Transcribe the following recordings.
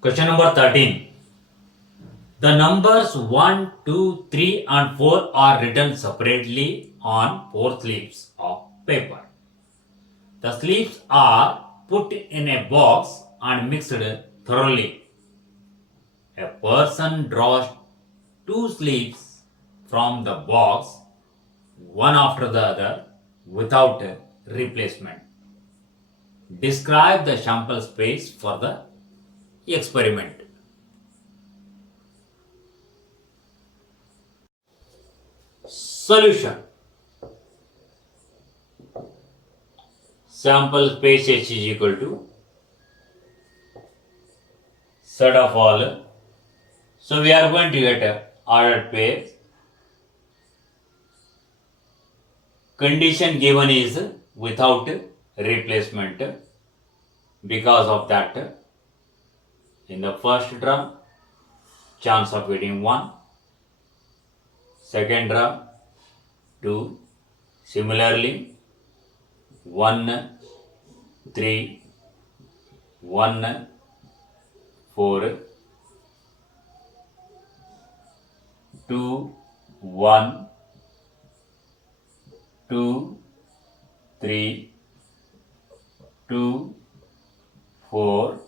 Question number 13. The numbers 1, 2, 3, and 4 are written separately on 4 slips of paper. The slips are put in a box and mixed thoroughly. A person draws 2 slips from the box, one after the other, without replacement. Describe the sample space for the experiment. Solution. Sample space H is equal to set of all. So we are going to get a ordered pair. Condition given is without replacement. Because of that, in the first draw, chance of getting 1. Second draw, 2. Similarly, 1, 3, 1, 4, 2, 1, 2, 3, 2, 4,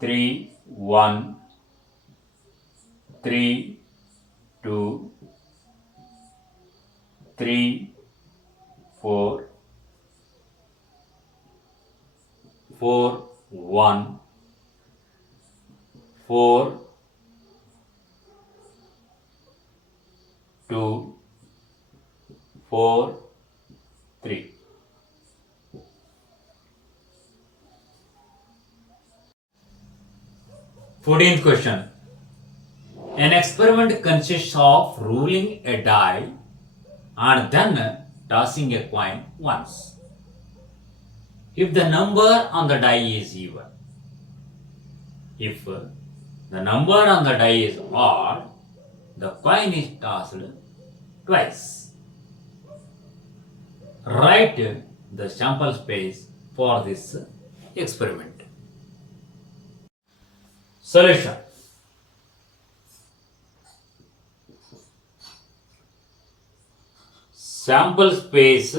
3, 1, 3, 2, 3, 4, 4, 1, 4, 2, 4, 3. Fourteenth question. An experiment consists of rolling a die and then tossing a coin once. If the number on the die is even, if the number on the die is odd, the coin is tossed twice. Write the sample space for this experiment. Solution. Sample space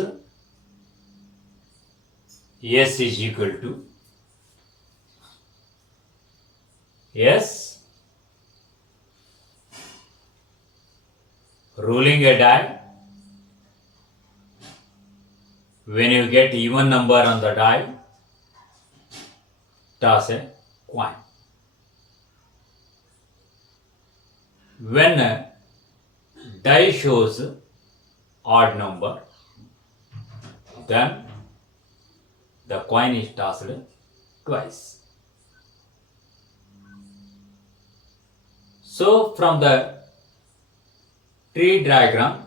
S is equal to S rolling a die. When you get even number on the die, toss a coin. When a die shows odd number, then the coin is tossed twice. So from the tree diagram,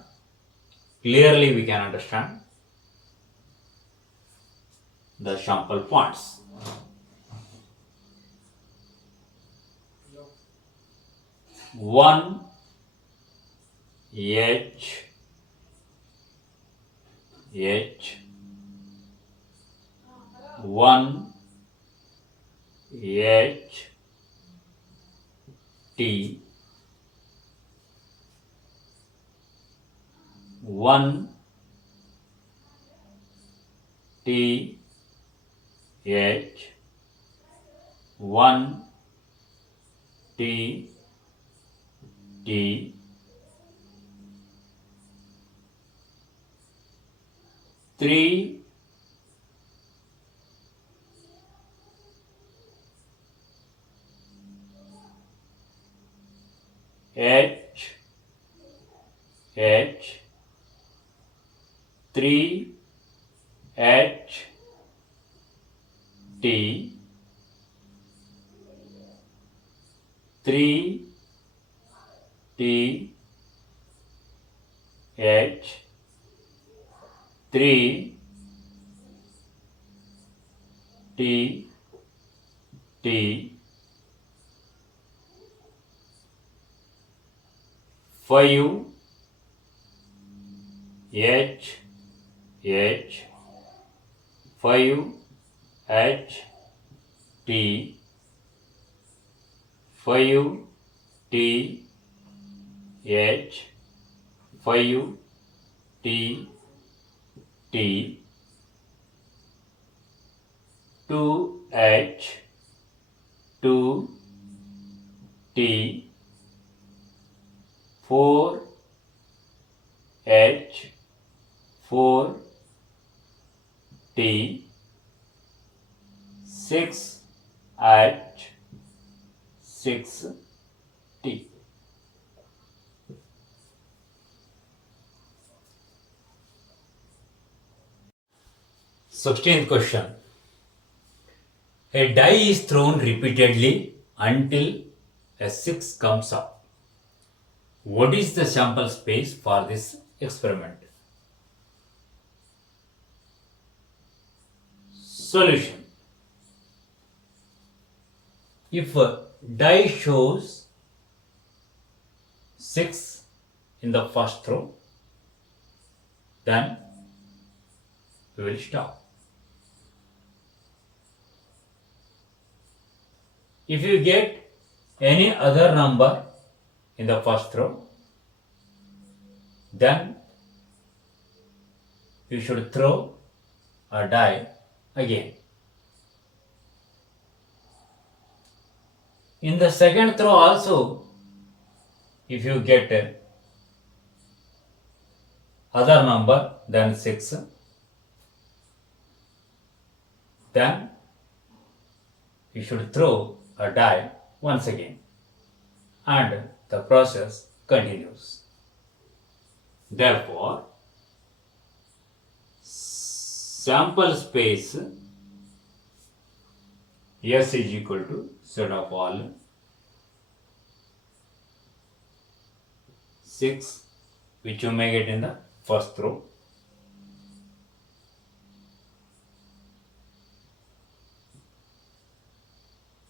clearly we can understand the sample points. One H, one H, T, one T, H, one T, T, three H, three H, T, three T, H, three T, T, 5 H, 5 H T 5 T H 5 T T 2H 2 T 4 H 4 T 6 H 6 T. Sixteenth question. A die is thrown repeatedly until a 6 comes up. What is the sample space for this experiment? Solution. If a die shows 6 in the first throw, then we will stop. If you get any other number in the first throw, then you should throw a die again. In the second throw also, if you get other number than 6, then you should throw a die once again, and the process continues. Therefore, sample space S is equal to set of all 6 which you may get in the first throw,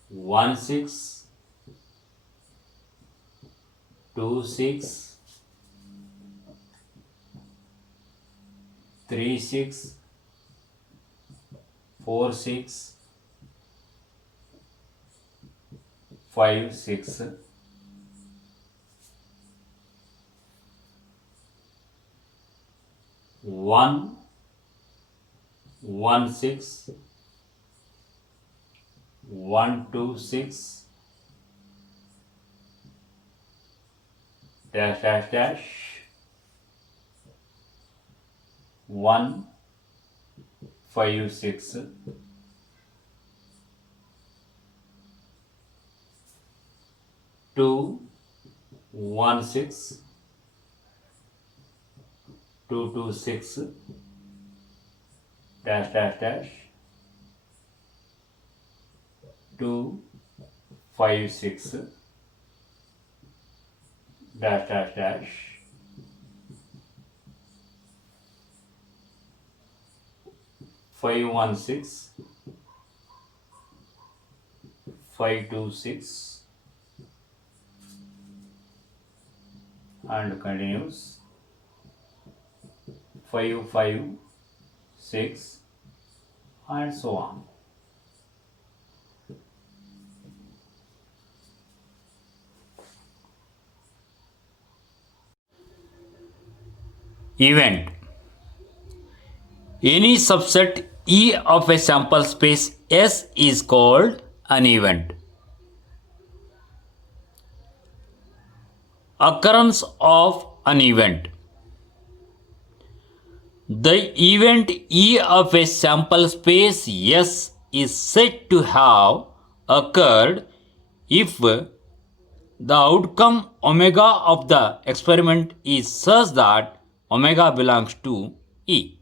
one 6, 2 6, 3 6, 4 6, 5 6, 1 1 6, 1 2 6, dash dash dash, 1 5 6, 2 1 6, 2 2 6, dash dash dash, 2 5 6, dash dash dash, 5 1 6, 5 2 6, and continues 5 5 6, and so on. Event. Any subset E of a sample space S is called an event. Occurrence of an event. The event E of a sample space S is said to have occurred if the outcome omega of the experiment is such that omega belongs to E.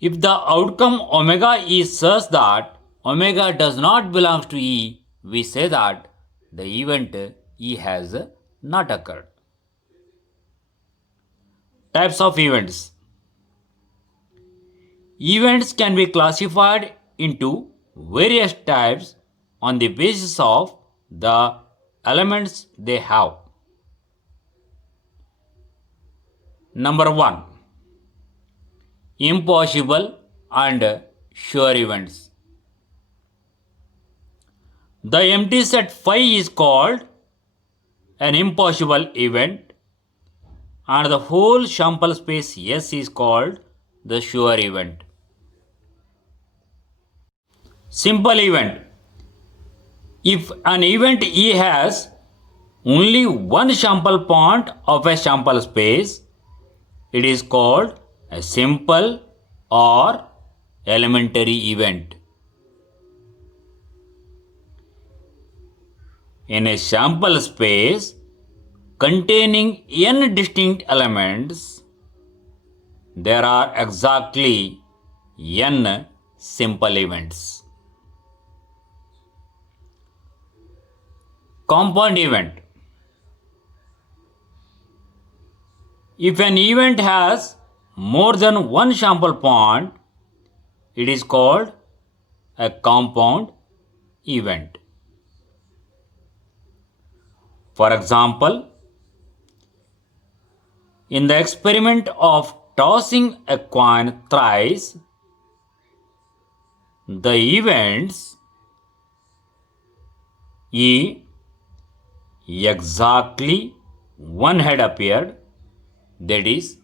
If the outcome omega is such that omega does not belong to E, we say that the event E has not occurred. Types of events. Events can be classified into various types on the basis of the elements they have. Number 1. Impossible and sure events. The empty set phi is called an impossible event, and the whole sample space S is called the sure event. Simple event. If an event E has only one sample point of a sample space, it is called a simple or elementary event. In a sample space containing n distinct elements, there are exactly n simple events. Compound event. If an event has more than one sample point, it is called a compound event. For example, in the experiment of tossing a coin thrice, the events E exactly one head appeared, that is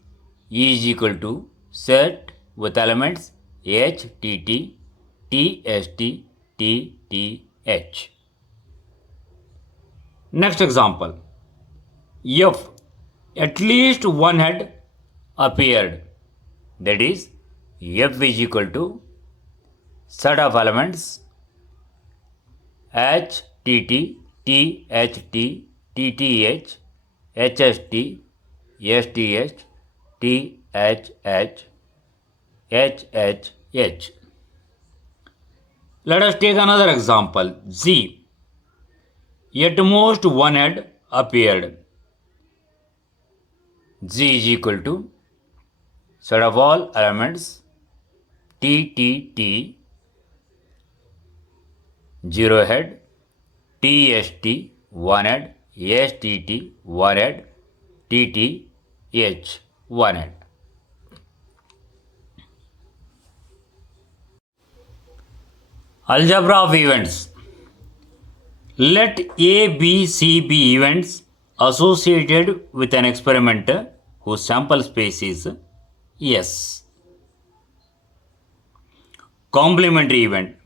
E is equal to set with elements H, T, T, T, S, T, T, T, H. Next example, F at least one head appeared, that is F is equal to set of elements H, T, T, T, H, T, T, T, H, H, S, T, S, T, H, T, H, H, H, H, H. Let us take another example, Z. At most one head appeared. Z is equal to set of all elements T, T, T, 0 head, T, S, T, 1 head, S, T, T, 1 head, T, T, H, 1 head. Algebra of events. Let A, B, C be events associated with an experiment whose sample space is S. Complementary event.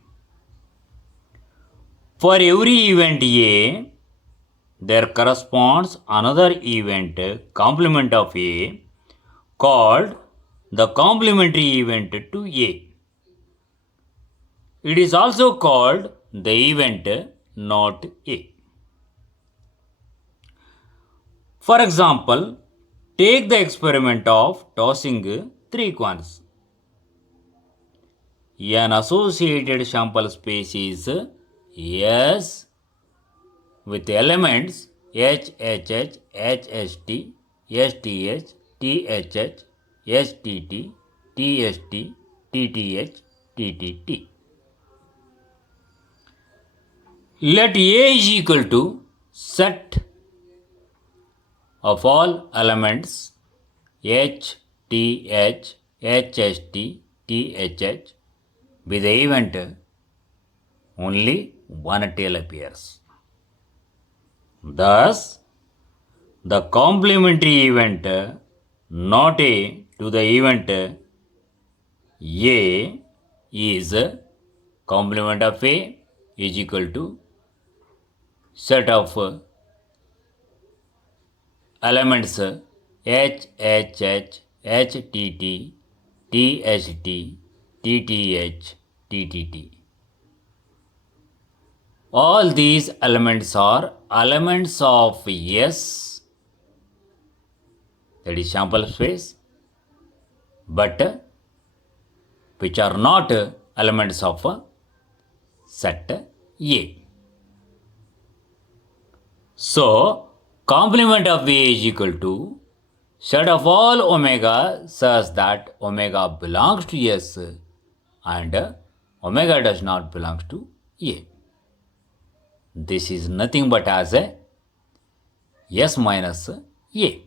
For every event A, there corresponds another event complement of A called the complementary event to A. It is also called the event not A. For example, take the experiment of tossing 3 coins. An associated sample space is S with elements H, H, H, H, S, T, S, T, H, T, H, H, S, T, T, T, S, T, T, T, H, T, T, T. Let A is equal to set of all elements H, T, H, H, S, T, T, H, H. With the event only one tail appears. Thus, the complementary event not A to the event A is complement of A is equal to set of elements H, H, H, H, T, T, T, H, T, T, T, H, T, T, T. All these elements are elements of S, that is sample space, but which are not elements of set A. So, complement of A is equal to set of all omega such that omega belongs to S and omega does not belong to A. This is nothing but as a S minus A.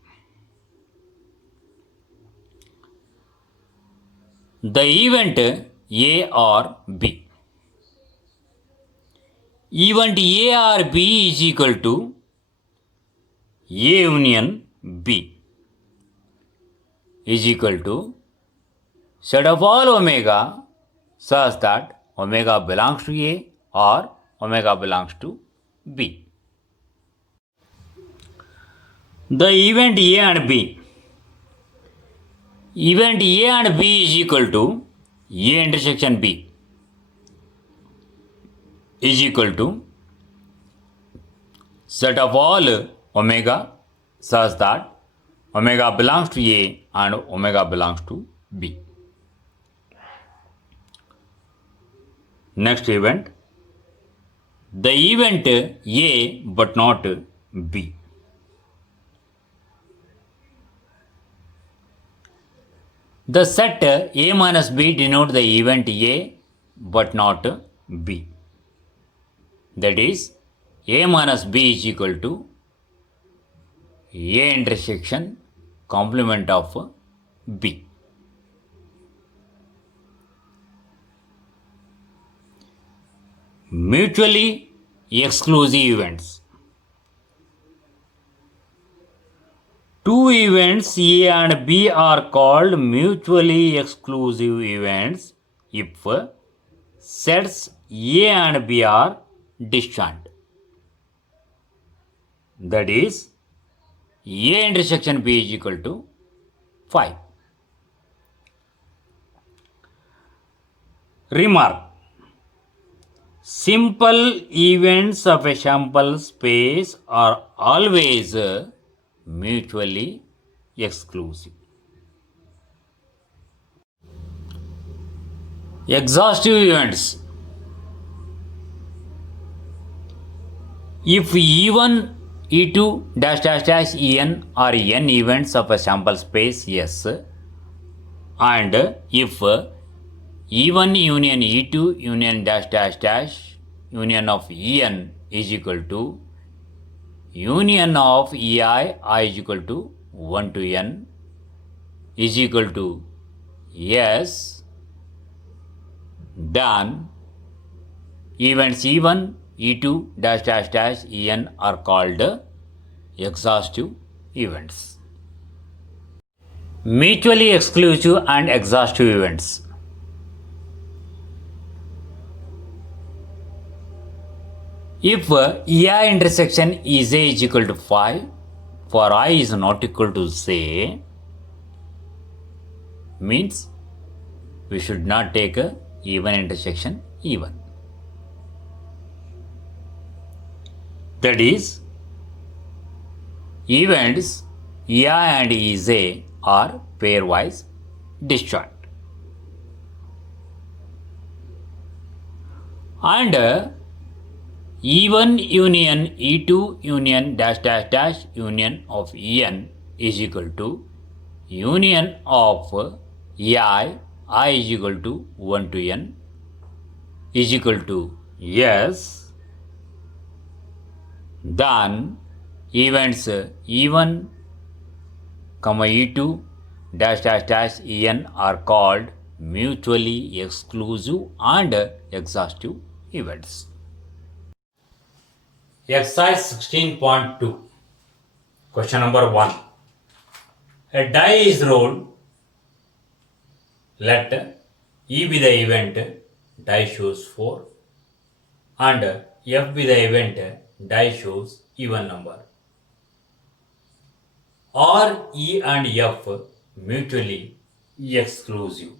the event A or B. Event A or B is equal to A union B is equal to set of all omega such that omega belongs to A or omega belongs to B. The event A and B. Event A and B is equal to A intersection B is equal to set of all omega such that omega belongs to A and omega belongs to B. Next event, the event A but not B. The set A minus B denote the event A but not B. That is, A minus B is equal to A intersection complement of B. Mutually exclusive events. Two events A and B are called mutually exclusive events if sets A and B are disjoint. That is, A intersection B is equal to 5. Remark. Simple events of a sample space are always mutually exclusive. Exhaustive events. If E1, E2, dash dash dash En are n events of a sample space S, and if E1 union E2 union dash dash dash union of En is equal to union of Ei I is equal to 1 to n is equal to S, then events E1, E2 dash dash dash En are called exhaustive events. Mutually exclusive and exhaustive events. If Ei intersection is A is equal to 5, for I is not equal to say, means we should not take a even intersection even. That is, events Ei and Ej are pairwise disjoint. And E1 union E2 union dash dash dash union of En is equal to union of Ei I is equal to 1 to n is equal to yes, then events E1, E2 dash dash dash En are called mutually exclusive and exhaustive events. Exercise 16.2. Question number 1. A die is rolled. Let E be the event, die shows 4, and F be the event, die shows even number. Are E and F mutually exclusive?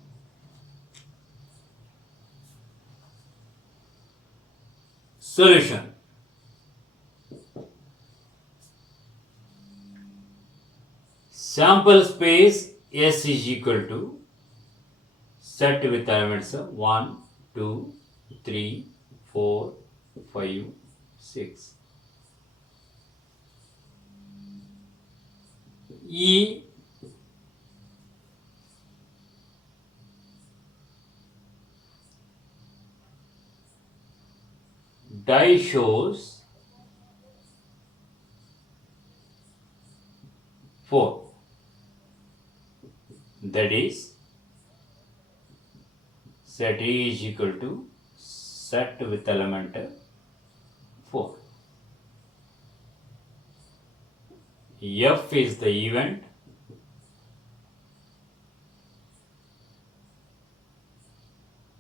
Solution. Sample space S is equal to set with elements 1, 2, 3, 4, 5, 6. E die shows 4. That is, set A is equal to set with element 4. F is the event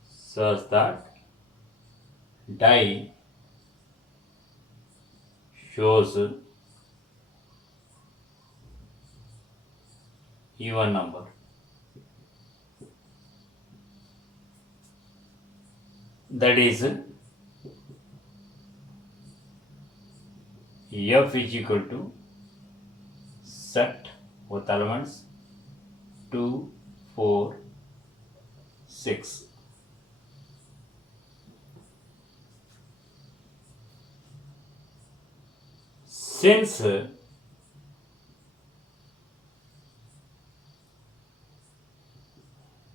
such that die shows even number. That is F is equal to set with elements 2, 4, 6. Since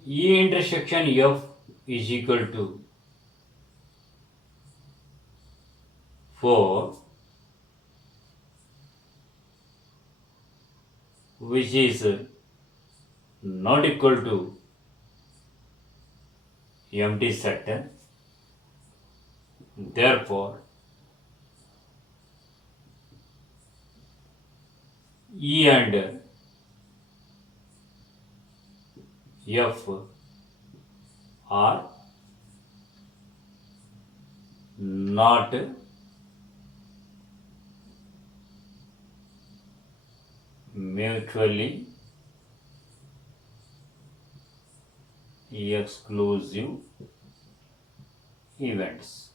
E intersection F is equal to 4, which is not equal to empty set, therefore E and F are not mutually exclusive events.